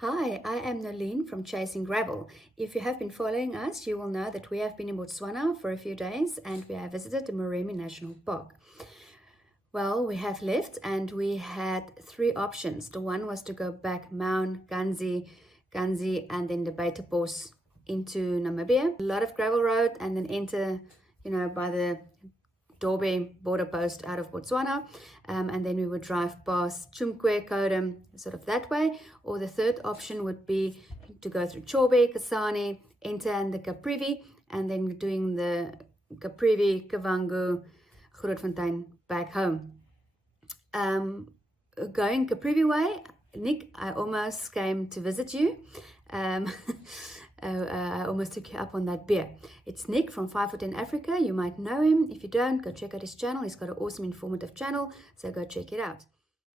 Hi, I am Nolene from Chasing Gravel. If you have been following us, you will know that we have been in Botswana for a few days and we have visited the Moremi National Park. Well, we have left and we had three options. The one was to go back Mount Ganzi, and then the Beitepos into Namibia. A lot of gravel road and then enter, by the Dorbe border post out of Botswana, and then we would drive past Chumkwe, Kodam, sort of that way. Or the third option would be to go through Chobe, Kasane, enter in the Caprivi, and then doing the Caprivi, Kavango, Grootfontein back home. Going Caprivi way, Nick, I almost came to visit you. I almost took you up on that beer. It's Nick from 5 Foot in Africa. You might know him. If you don't, go check out his channel. He's got an awesome informative channel, so go check it out.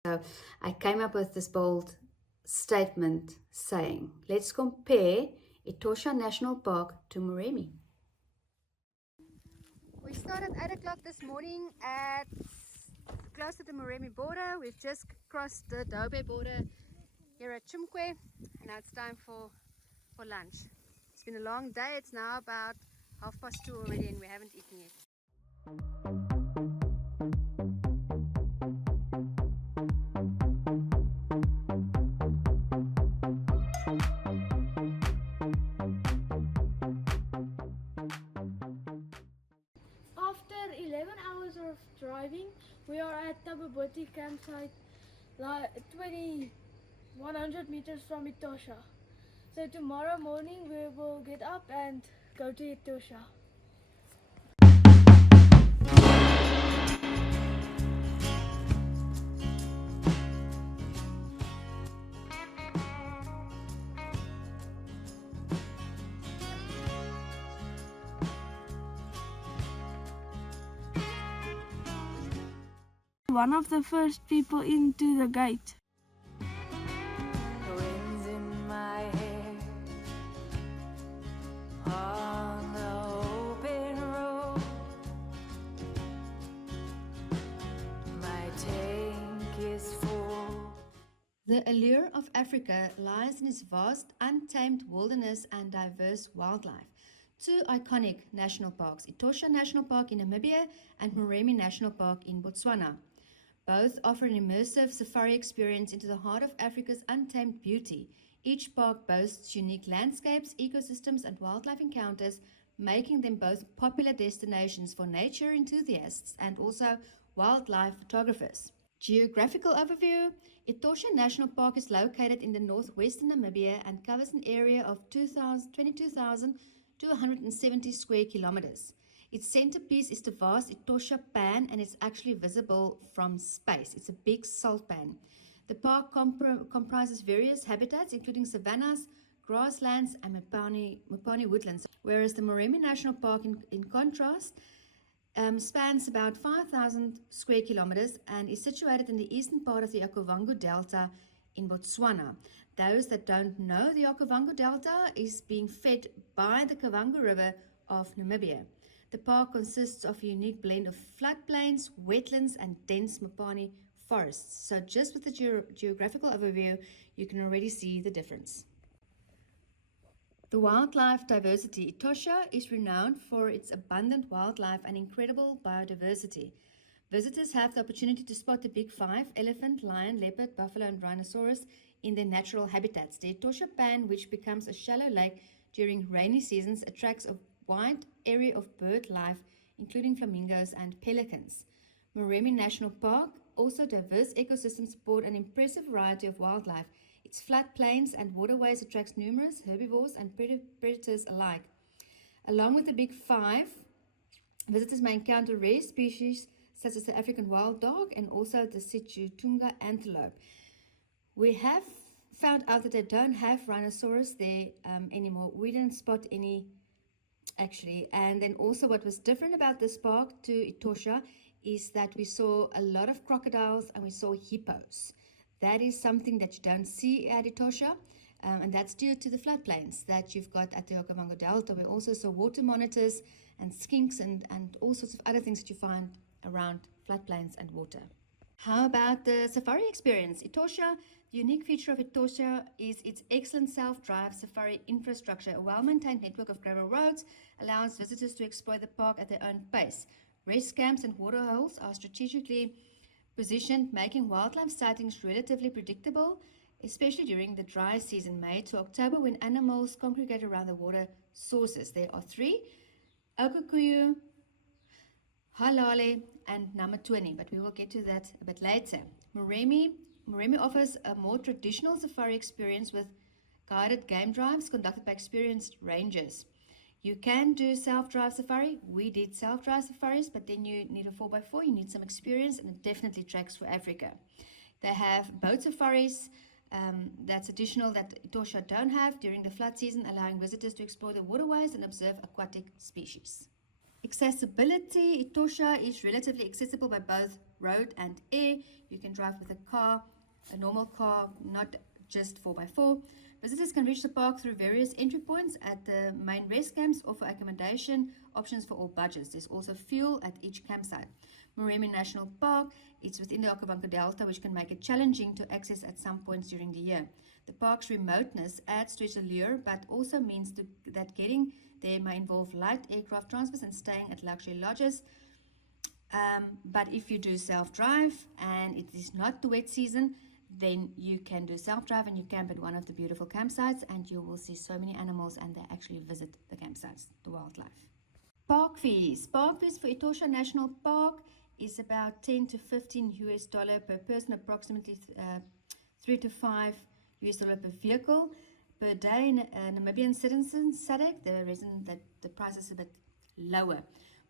So I came up with this bold statement saying, let's compare Etosha National Park to Moremi. We started at 8 o'clock this morning at close to the Moremi border. We've just crossed the Dobe border here at Chumkwe, and now it's time for lunch. It's been a long day. It's now about 2:30 already and we haven't eaten yet. After 11 hours of driving, we are at Tababoti campsite, 100 meters from Etosha. So tomorrow morning we will get up and go to Etosha. One of the first people into the gate. The allure of Africa lies in its vast, untamed wilderness and diverse wildlife. Two iconic national parks, Etosha National Park in Namibia and Moremi National Park in Botswana. Both offer an immersive safari experience into the heart of Africa's untamed beauty. Each park boasts unique landscapes, ecosystems, and wildlife encounters, making them both popular destinations for nature enthusiasts and also wildlife photographers. Geographical overview. Etosha National Park is located in the northwestern Namibia and covers an area of 22,270 square kilometers. Its centerpiece is the vast Etosha Pan, and it's actually visible from space. It's a big salt pan. The park comprises various habitats including savannas, grasslands and Mopani woodlands, whereas the Moremi National Park in contrast spans about 5,000 square kilometers and is situated in the eastern part of the Okavango Delta in Botswana. Those that don't know, the Okavango Delta is being fed by the Kavango River of Namibia. The park consists of a unique blend of floodplains, wetlands and dense Mopani forests. So just with the geographical overview, you can already see the difference. The wildlife diversity. Etosha is renowned for its abundant wildlife and incredible biodiversity. Visitors have the opportunity to spot the big five: elephant, lion, leopard, buffalo and rhinoceros in their natural habitats. The Etosha Pan, which becomes a shallow lake during rainy seasons, attracts a wide area of bird life, including flamingos and pelicans. Moremi National Park, also diverse ecosystems, support an impressive variety of wildlife. Its flat plains and waterways attracts numerous herbivores and predators alike. Along with the big five, visitors may encounter rare species such as the African wild dog and also the Sichutunga antelope. We have found out that they don't have rhinoceros there anymore. We didn't spot any actually. And then also what was different about this park to Etosha is that we saw a lot of crocodiles and we saw hippos. That is something that you don't see at Etosha, and that's due to the floodplains that you've got at the Okavango Delta. We also saw water monitors and skinks and all sorts of other things that you find around floodplains and water. How about the safari experience? Etosha, the unique feature of Etosha is its excellent self-drive safari infrastructure. A well-maintained network of gravel roads allows visitors to explore the park at their own pace. Rest camps and waterholes are strategically positioned, making wildlife sightings relatively predictable, especially during the dry season, May to October, when animals congregate around the water sources. There are three: Okukuyu, Halale, and Namatweni, but we will get to that a bit later. Moremi offers a more traditional safari experience with guided game drives conducted by experienced rangers. You can do self-drive safari. We did self-drive safaris, but then you need a 4x4, you need some experience, and it definitely tracks for Africa. They have boat safaris, that's additional that Etosha don't have during the flood season, allowing visitors to explore the waterways and observe aquatic species. Accessibility: Etosha is relatively accessible by both road and air. You can drive with a car, a normal car, not just 4x4. Visitors can reach the park through various entry points at the main rest camps, offer accommodation options for all budgets. There's also fuel at each campsite. Moremi National Park, it's within the Okavango Delta, which can make it challenging to access at some points during the year. The park's remoteness adds to its allure, but also means that getting there may involve light aircraft transfers and staying at luxury lodges. But if you do self-drive and it is not the wet season, then you can do self-drive and you camp at one of the beautiful campsites, and you will see so many animals, and they actually visit the campsites, the wildlife. Park fees. Park fees for Etosha National Park is about 10 to 15 US dollar per person, approximately 3 to 5 US dollar per vehicle per day. In Namibian citizens, SADC, the price is a bit lower.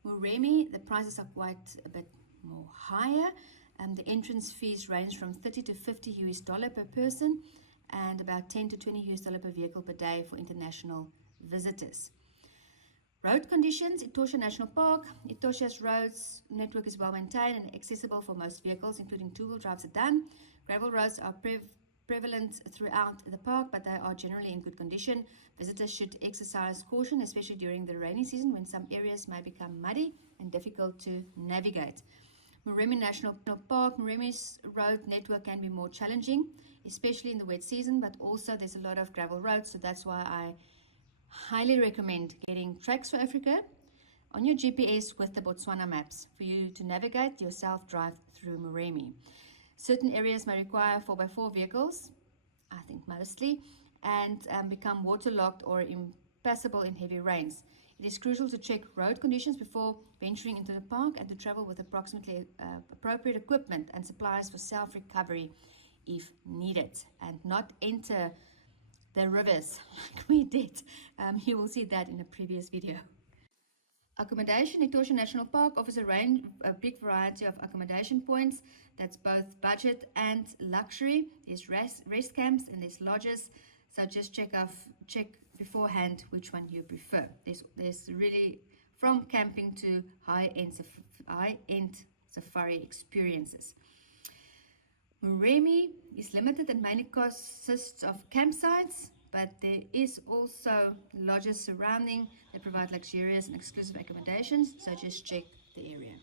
Moremi, the prices are quite a bit more higher. The entrance fees range from 30 to 50 US dollar per person, and about 10 to 20 US dollar per vehicle per day for international visitors. Road conditions: Etosha National Park. Etosha's roads network is well maintained and accessible for most vehicles, including two-wheel drive sedan. Gravel roads are prevalent throughout the park, but they are generally in good condition. Visitors should exercise caution, especially during the rainy season, when some areas may become muddy and difficult to navigate. Moremi National Park. Moremi's road network can be more challenging, especially in the wet season, but also there's a lot of gravel roads, so that's why I highly recommend getting Tracks for Africa on your GPS with the Botswana maps for you to navigate your self-drive through Moremi. Certain areas may require 4x4 vehicles, I think mostly, and become waterlogged or impassable in heavy rains. It is crucial to check road conditions before venturing into the park, and to travel with approximately appropriate equipment and supplies for self-recovery if needed, and not enter the rivers like we did. You will see that in a previous video. Accommodation. Etosha National Park offers a big variety of accommodation points. That's both budget and luxury. There's rest camps and there's lodges. So just check beforehand which one you prefer. There's really from camping to high-end safari experiences. Moremi is limited and mainly consists of campsites, but there is also lodges surrounding that provide luxurious and exclusive accommodations, so just check the area.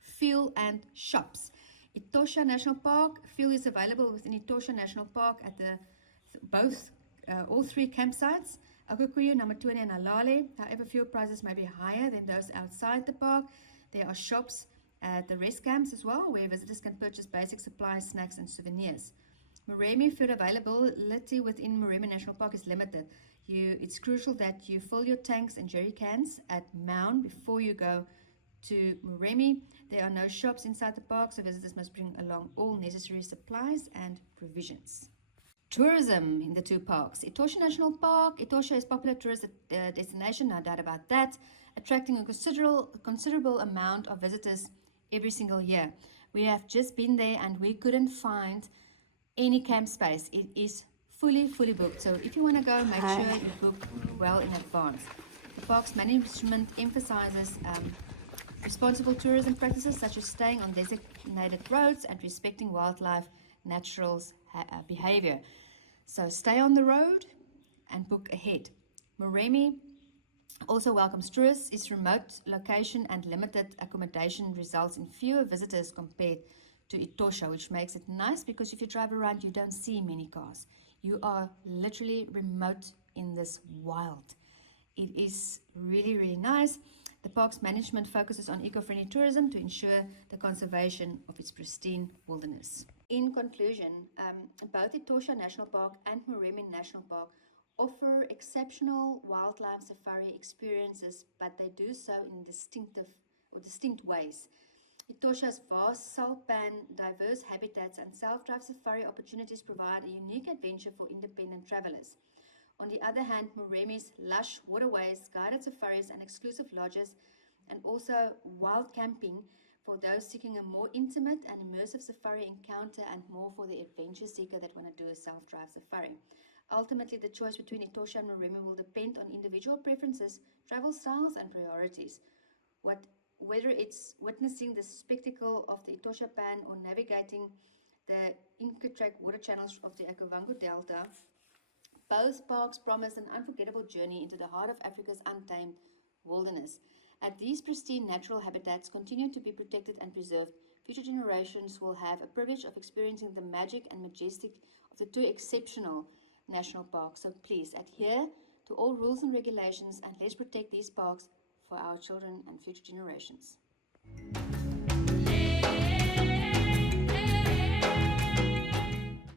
Fuel and shops. Etosha National Park. Fuel is available within Etosha National Park at all three campsites, Okukuyu, Namatweni, and Halale. However, fuel prices may be higher than those outside the park. There are shops at the rest camps as well, where visitors can purchase basic supplies, snacks, and souvenirs. Moremi food availability within Moremi National Park is limited. It's crucial that you fill your tanks and jerry cans at Maun before you go to Moremi. There are no shops inside the park, so visitors must bring along all necessary supplies and provisions. Tourism in the two parks. Etosha National Park. Etosha is a popular tourist destination, no doubt about that, attracting a considerable amount of visitors every single year. We have just been there and we couldn't find any camp space. It is fully booked. So if you want to go, make sure you book well in advance. The park's management emphasizes responsible tourism practices, such as staying on designated roads and respecting wildlife natural behavior. So stay on the road and book ahead. Moremi also welcomes tourists. Its remote location and limited accommodation results in fewer visitors compared to Etosha, which makes it nice because if you drive around, you don't see many cars. You are literally remote in this wild. It is really, really nice. The park's management focuses on eco-friendly tourism to ensure the conservation of its pristine wilderness. In conclusion, both Etosha National Park and Moremi National Park offer exceptional wildlife safari experiences, but they do so in distinct ways. Etosha's vast saltpan, diverse habitats, and self-drive safari opportunities provide a unique adventure for independent travelers. On the other hand, Moremi's lush waterways, guided safaris, and exclusive lodges, and also wild camping for those seeking a more intimate and immersive safari encounter, and more for the adventure seeker that want to do a self-drive safari. Ultimately, the choice between Etosha and Moremi will depend on individual preferences, travel styles, and priorities. Whether it's witnessing the spectacle of the Etosha Pan or navigating the Incatrack water channels of the Okavango Delta, both parks promise an unforgettable journey into the heart of Africa's untamed wilderness. As these pristine natural habitats continue to be protected and preserved, future generations will have a privilege of experiencing the magic and majestic of the two exceptional national parks. So please adhere to all rules and regulations, and let's protect these parks for our children and future generations.